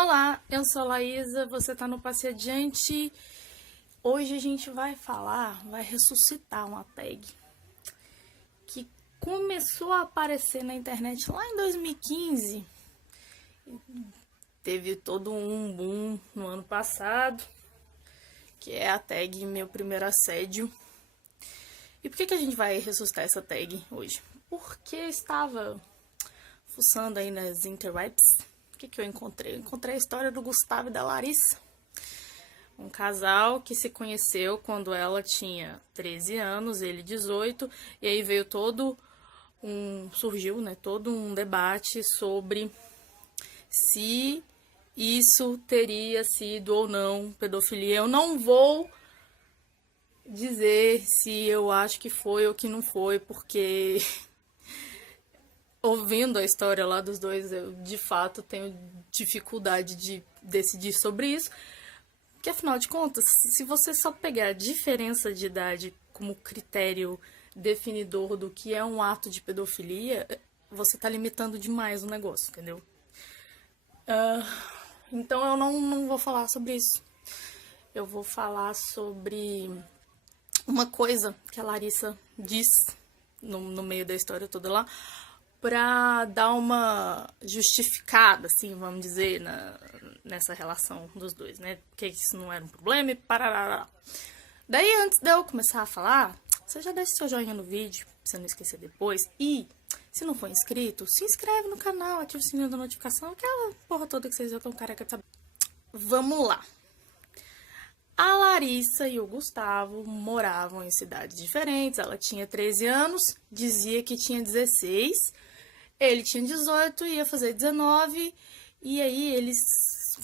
Olá, eu sou a Laísa, você tá no Passe Adiante. Hoje a gente vai ressuscitar uma tag que começou a aparecer na internet lá em 2015. Teve todo um boom no ano passado, que é a tag Meu Primeiro Assédio. E por que a gente vai ressuscitar essa tag hoje? Porque eu estava fuçando aí nas interwebs. O que eu encontrei? Eu encontrei a história do Gustavo e da Larissa. Um casal que se conheceu quando ela tinha 13 anos, ele 18, e aí veio surgiu, né, todo um debate sobre se isso teria sido ou não pedofilia. Eu não vou dizer se eu acho que foi ou que não foi, porque ouvindo a história lá dos dois, eu de fato tenho dificuldade de decidir sobre isso. Porque afinal de contas, se você só pegar a diferença de idade como critério definidor do que é um ato de pedofilia, você tá limitando demais o negócio, entendeu? Então eu não vou falar sobre isso. Eu vou falar sobre uma coisa que a Larissa diz no meio da história toda lá, pra dar uma justificada, assim, vamos dizer, nessa relação dos dois, né? Que isso não era um problema e parará. Daí, antes de eu começar a falar, você já deixa seu joinha no vídeo, pra você não esquecer depois. E, se não for inscrito, se inscreve no canal, ativa o sininho da notificação, aquela porra toda que vocês já estão careca de saber. Vamos lá. A Larissa e o Gustavo moravam em cidades diferentes. Ela tinha 13 anos, dizia que tinha 16. Ele tinha 18, ia fazer 19. E aí eles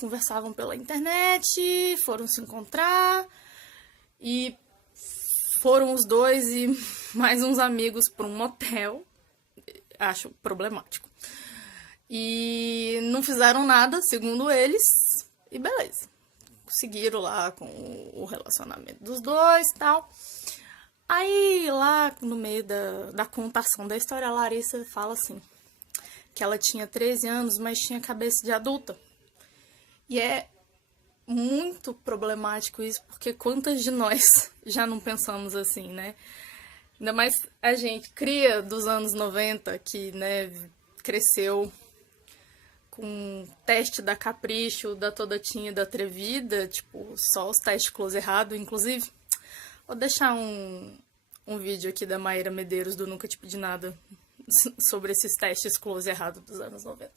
conversavam pela internet, foram se encontrar. E foram os dois e mais uns amigos para um motel. Acho problemático. E não fizeram nada, segundo eles. E beleza. Seguiram lá com o relacionamento dos dois e tal. Aí, lá no meio da contação da história, a Larissa fala assim, que ela tinha 13 anos, mas tinha cabeça de adulta. E é muito problemático isso, porque quantas de nós já não pensamos assim, né? Ainda mais a gente, cria dos anos 90, que, né, cresceu com teste da Capricho, da Todotinha e da Atrevida, tipo, só os testículos errados, inclusive. Vou deixar um vídeo aqui da Maíra Medeiros, do Nunca Te Pedi Nada, sobre esses testes close errados dos anos 90.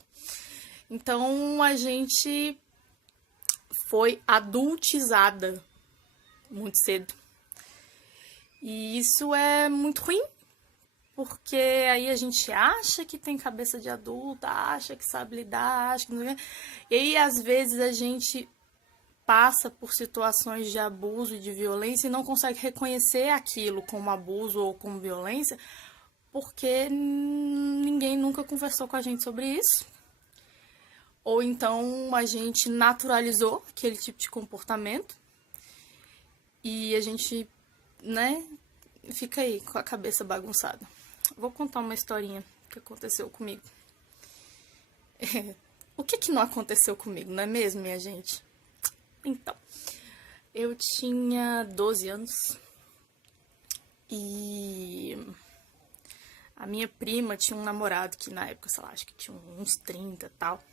Então, a gente foi adultizada muito cedo. E isso é muito ruim, porque aí a gente acha que tem cabeça de adulta, acha que sabe lidar, acha que não... E aí, às vezes, a gente passa por situações de abuso e de violência e não consegue reconhecer aquilo como abuso ou como violência, porque ninguém nunca conversou com a gente sobre isso. Ou então a gente naturalizou aquele tipo de comportamento e a gente, né, fica aí com a cabeça bagunçada. Vou contar uma historinha que aconteceu comigo. O que não aconteceu comigo, não é mesmo, minha gente? Então, eu tinha 12 anos e a minha prima tinha um namorado que na época, sei lá, acho que tinha uns 30 e tal.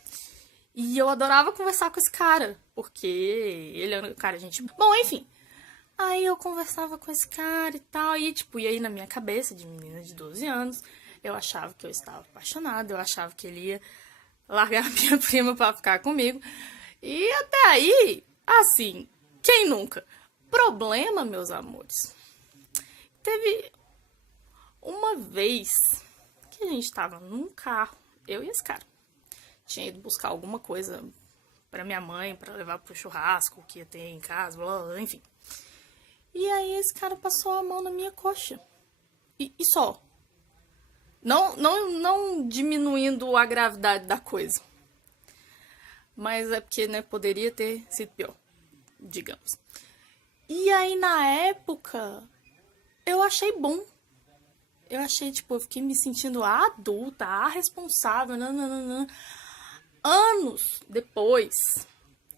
E eu adorava conversar com esse cara, porque ele era um cara, gente... Bom, enfim. Aí eu conversava com esse cara e tal, e tipo, e aí na minha cabeça, de menina de 12 anos, eu achava que eu estava apaixonada, eu achava que ele ia largar a minha prima pra ficar comigo. E até aí, assim, quem nunca? Problema, meus amores. Teve uma vez que a gente tava num carro, eu e esse cara. Tinha ido buscar alguma coisa pra minha mãe, pra levar pro churrasco que ia ter em casa, blá, blá, enfim. E aí esse cara passou a mão na minha coxa. E só. Não diminuindo a gravidade da coisa. Mas é porque, né, poderia ter sido pior, digamos. E aí, na época, eu achei bom. Eu achei, tipo, eu fiquei me sentindo a adulta, a responsável, nananana. anos depois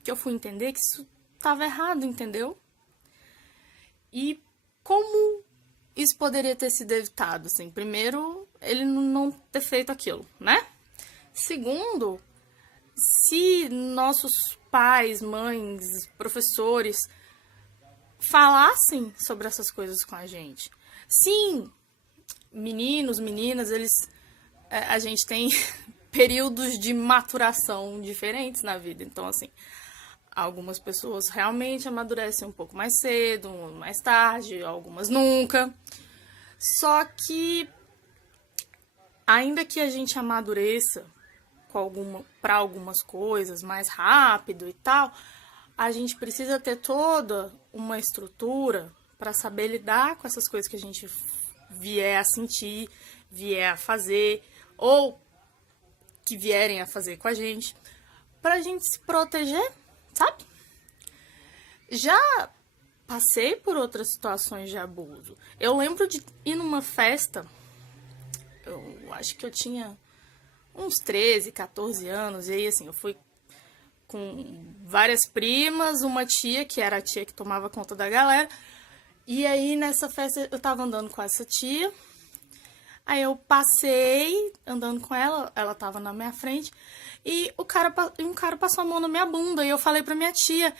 que eu fui entender que isso estava errado, entendeu? E como isso poderia ter sido evitado? Assim, primeiro, ele não ter feito aquilo, né? Segundo, se nossos pais, mães, professores falassem sobre essas coisas com a gente. Sim, meninos, meninas, a gente tem períodos de maturação diferentes na vida. Então, assim, algumas pessoas realmente amadurecem um pouco mais cedo, mais tarde, algumas nunca. Só que, ainda que a gente amadureça para algumas coisas mais rápido e tal, a gente precisa ter toda uma estrutura para saber lidar com essas coisas que a gente vier a sentir, vier a fazer, ou que vierem a fazer com a gente, pra gente se proteger, sabe? Já passei por outras situações de abuso. Eu lembro de ir numa festa, eu acho que eu tinha uns 13, 14 anos, e aí assim, eu fui com várias primas, uma tia, que era a tia que tomava conta da galera, e aí nessa festa eu tava andando com essa tia, aí eu passei andando com ela, ela tava na minha frente, e um cara passou a mão na minha bunda, e eu falei pra minha tia,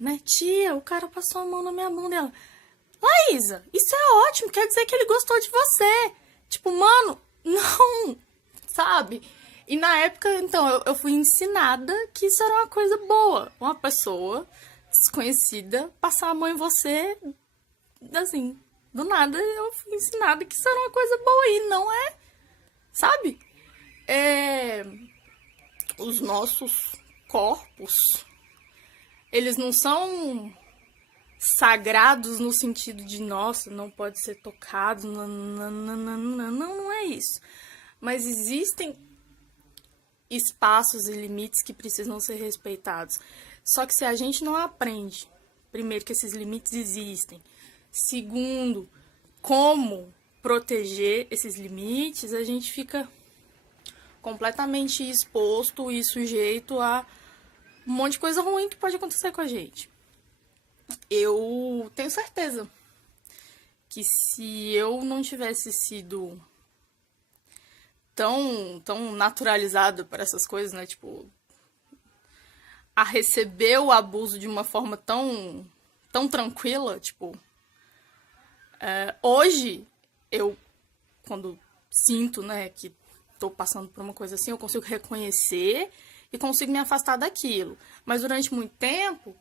né, tia, o cara passou a mão na minha bunda, e ela, Laísa, isso é ótimo, quer dizer que ele gostou de você. Tipo, mano, não, sabe? E na época, então, eu fui ensinada que isso era uma coisa boa. Uma pessoa desconhecida passar a mão em você, assim, do nada eu fui ensinada que isso era uma coisa boa e não é, sabe? Os nossos corpos, eles não são sagrados no sentido de, nossa, não pode ser tocado, não é isso. Mas existem espaços e limites que precisam ser respeitados. Só que se a gente não aprende, primeiro, que esses limites existem, segundo, como proteger esses limites, a gente fica completamente exposto e sujeito a um monte de coisa ruim que pode acontecer com a gente. Eu tenho certeza que se eu não tivesse sido tão naturalizado para essas coisas, né? Tipo, a receber o abuso de uma forma tão tranquila, tipo, hoje eu, quando sinto, né, que tô passando por uma coisa assim, eu consigo reconhecer e consigo me afastar daquilo. Mas durante muito tempo,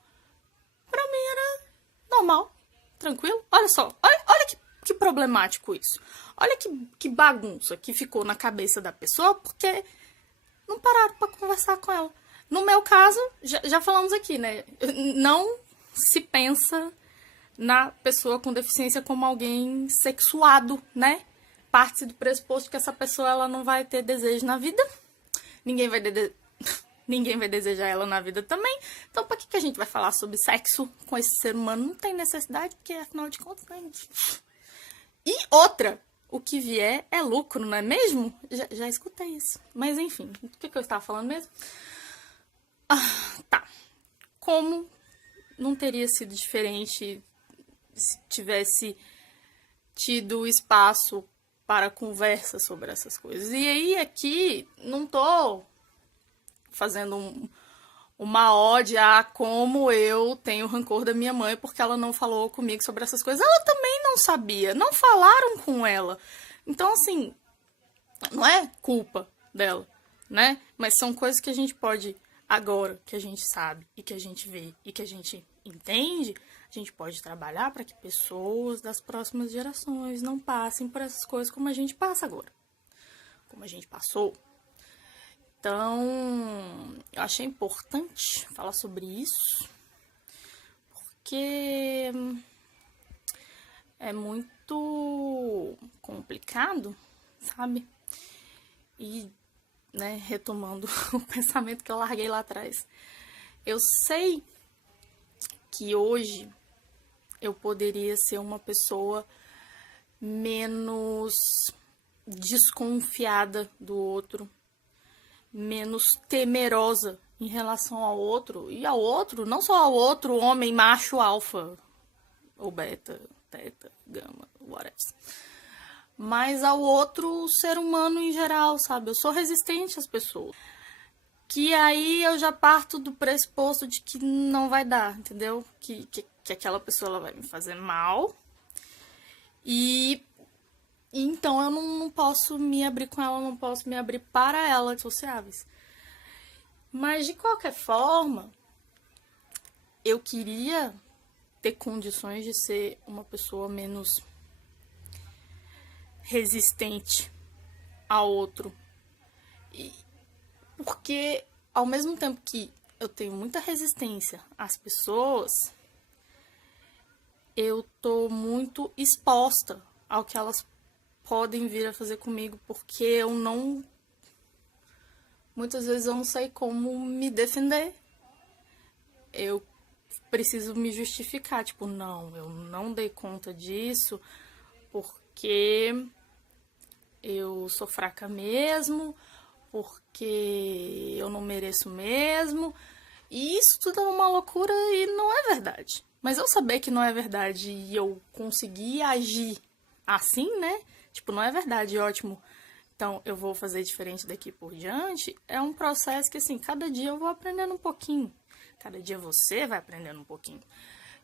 pra mim era normal, tranquilo. Olha só, olha que problemático isso. Olha que bagunça que ficou na cabeça da pessoa porque não pararam pra conversar com ela. No meu caso, já falamos aqui, né? Não se pensa na pessoa com deficiência como alguém sexuado, né? Parte do pressuposto que essa pessoa ela não vai ter desejo na vida. Ninguém vai Ninguém vai desejar ela na vida também. Então, pra que a gente vai falar sobre sexo com esse ser humano? Não tem necessidade, porque afinal de contas, né? E outra, o que vier é lucro, não é mesmo? Já escutei isso. Mas enfim, o que eu estava falando mesmo? Tá. Como não teria sido diferente se tivesse tido espaço para conversa sobre essas coisas? E aí, aqui, não tô fazendo uma ode a como eu tenho rancor da minha mãe porque ela não falou comigo sobre essas coisas. Ela também não sabia, não falaram com ela. Então, assim, não é culpa dela, né? Mas são coisas que a gente pode, agora que a gente sabe e que a gente vê e que a gente entende, a gente pode trabalhar para que pessoas das próximas gerações não passem por essas coisas como a gente passa agora, como a gente passou. Então, eu achei importante falar sobre isso, porque é muito complicado, sabe? E, né, retomando o pensamento que eu larguei lá atrás, eu sei que hoje eu poderia ser uma pessoa menos desconfiada do outro, menos temerosa em relação ao outro, e ao outro, não só ao outro homem macho alfa, ou beta, teta, gama, whatever, mas ao outro ser humano em geral, sabe? Eu sou resistente às pessoas. Que aí eu já parto do pressuposto de que não vai dar, entendeu? Que aquela pessoa ela vai me fazer mal. E então eu não posso me abrir com ela, não posso me abrir para ela, sociáveis. Mas de qualquer forma, eu queria ter condições de ser uma pessoa menos resistente ao outro. Porque ao mesmo tempo que eu tenho muita resistência às pessoas, eu tô muito exposta ao que elas podem vir a fazer comigo, porque eu não... Muitas vezes eu não sei como me defender. Eu preciso me justificar, tipo, não, eu não dei conta disso porque eu sou fraca mesmo, porque eu não mereço mesmo. E isso tudo é uma loucura e não é verdade. Mas eu saber que não é verdade e eu conseguir agir assim, né? Tipo, não é verdade, ótimo. Então, eu vou fazer diferente daqui por diante. É um processo que, assim, cada dia eu vou aprendendo um pouquinho. Cada dia você vai aprendendo um pouquinho.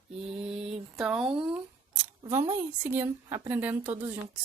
E então, vamos aí, seguindo, aprendendo todos juntos.